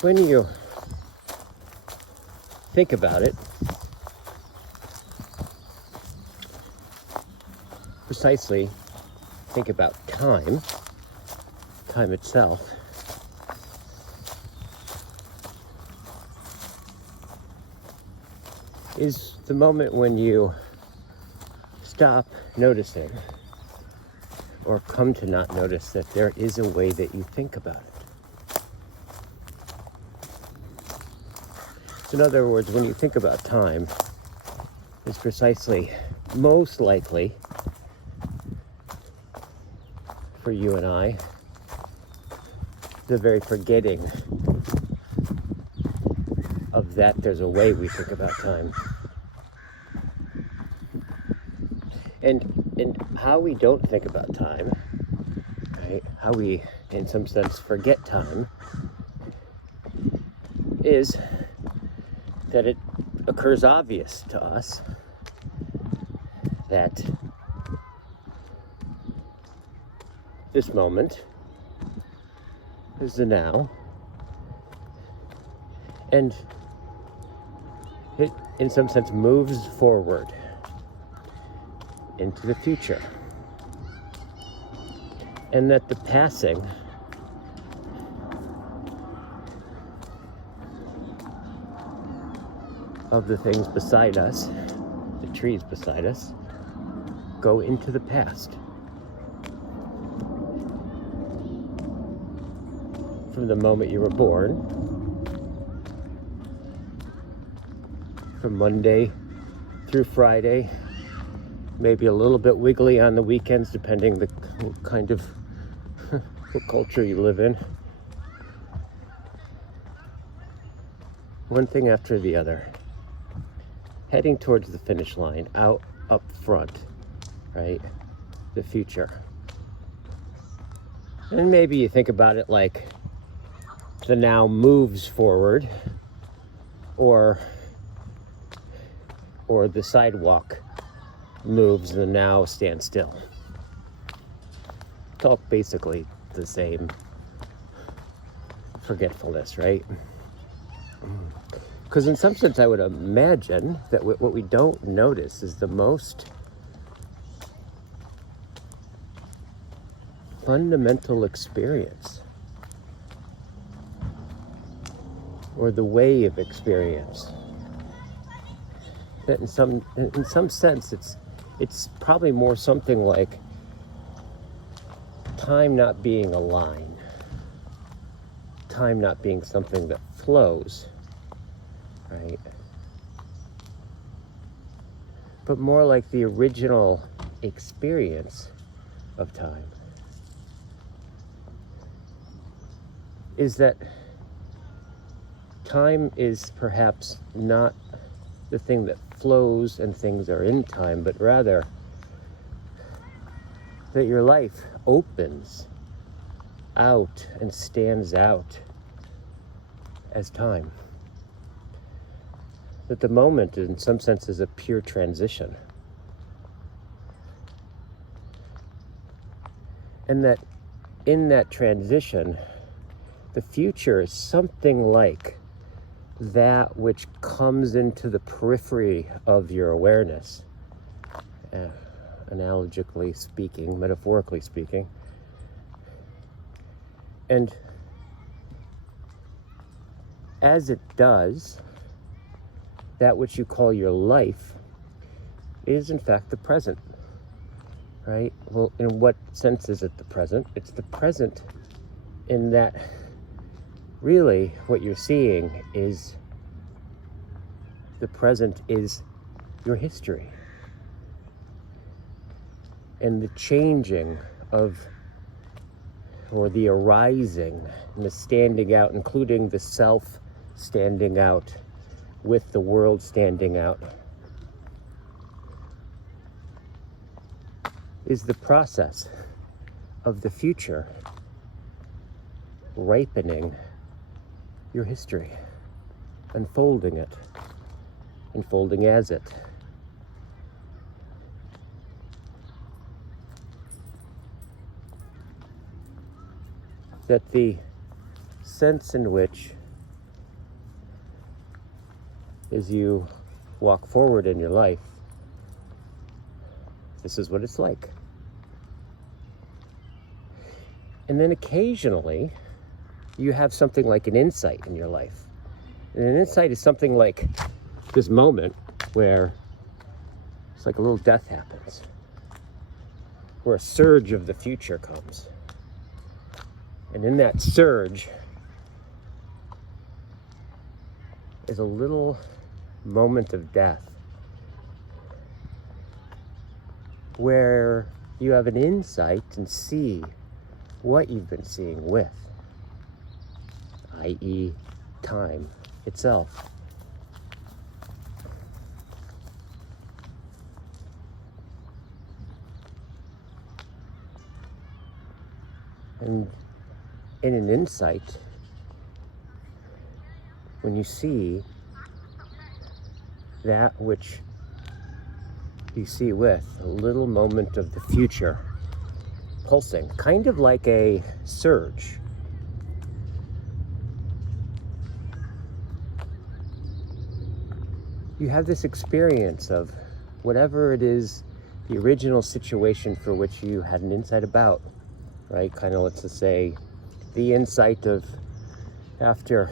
when you think about it, precisely think about time itself, is the moment when you stop noticing or come to not notice that there is a way that you think about it. So in other words, when you think about time, it's precisely, most likely, for you and I, the very forgetting of that there's a way we think about time. And how we don't think about time, right? How we, in some sense, forget time, is that it occurs obvious to us that this moment is the now, and it, in some sense, moves forward into the future, and that the passing of the things beside us, the trees beside us, go into the past. From the moment you were born, from Monday through Friday, maybe a little bit wiggly on the weekends, depending the kind of what culture you live in. One thing after the other, heading towards the finish line, out up front, right? The future. And maybe you think about it like the now moves forward, or the sidewalk moves and the now stands still. It's all basically the same forgetfulness, right? Because in some sense I would imagine that what we don't notice is the most fundamental experience, or the way of experience. That in some sense it's probably more something like time not being a line, time not being something that flows, right? But more like the original experience of time is that time is perhaps not the thing that flows and things are in time, but rather that your life opens out and stands out as time. That the moment, in some sense, is a pure transition. And that in that transition, the future is something like that which comes into the periphery of your awareness, analogically speaking, metaphorically speaking. And as it does, that which you call your life is in fact the present, right? Well, in what sense is it the present? It's the present in that really what you're seeing is the present is your history, and the changing of, or the arising and the standing out, including the self standing out with the world standing out, is the process of the future ripening your history, unfolding it, unfolding as it. That the sense in which as you walk forward in your life, this is what it's like. And then occasionally, you have something like an insight in your life. And an insight is something like this moment where it's like a little death happens, where a surge of the future comes. And in that surge is a little moment of death where you have an insight and see what you've been seeing with, i.e., time itself. And in an insight, when you see that which you see with, a little moment of the future pulsing, kind of like a surge. You have this experience of whatever it is, the original situation for which you had an insight about, right? Kind of, let's just say, the insight of after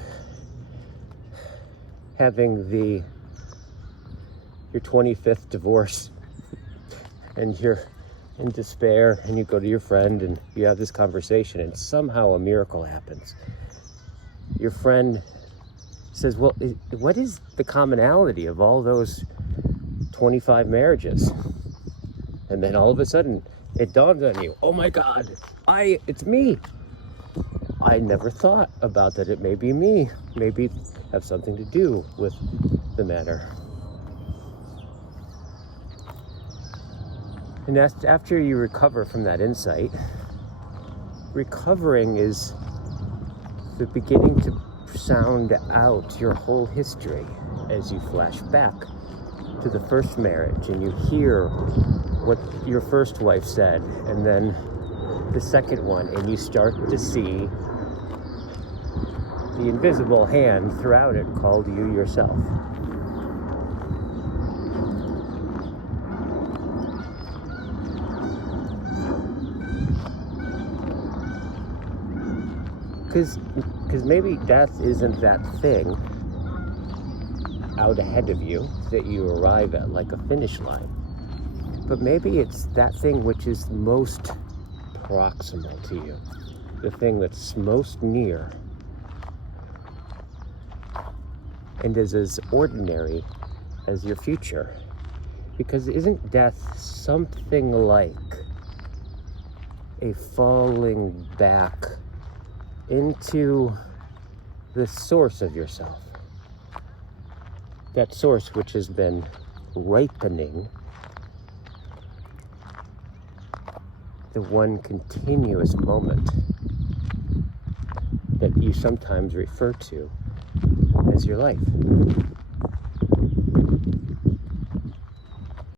having your 25th divorce and you're in despair and you go to your friend and you have this conversation and somehow a miracle happens. Your friend says, well, what is the commonality of all those 25 marriages? And then all of a sudden it dawns on you, oh my God, it's me. I never thought about that. It may be me, maybe have something to do with the matter. And that's after you recover from that insight. Recovering is the beginning to sound out your whole history as you flash back to the first marriage and you hear what your first wife said and then the second one, and you start to see the invisible hand throughout it called you yourself. Because maybe death isn't that thing out ahead of you that you arrive at like a finish line. But maybe it's that thing which is most proximal to you, the thing that's most near and is as ordinary as your future. Because isn't death something like a falling back into the source of yourself? That source which has been ripening the one continuous moment that you sometimes refer to as your life.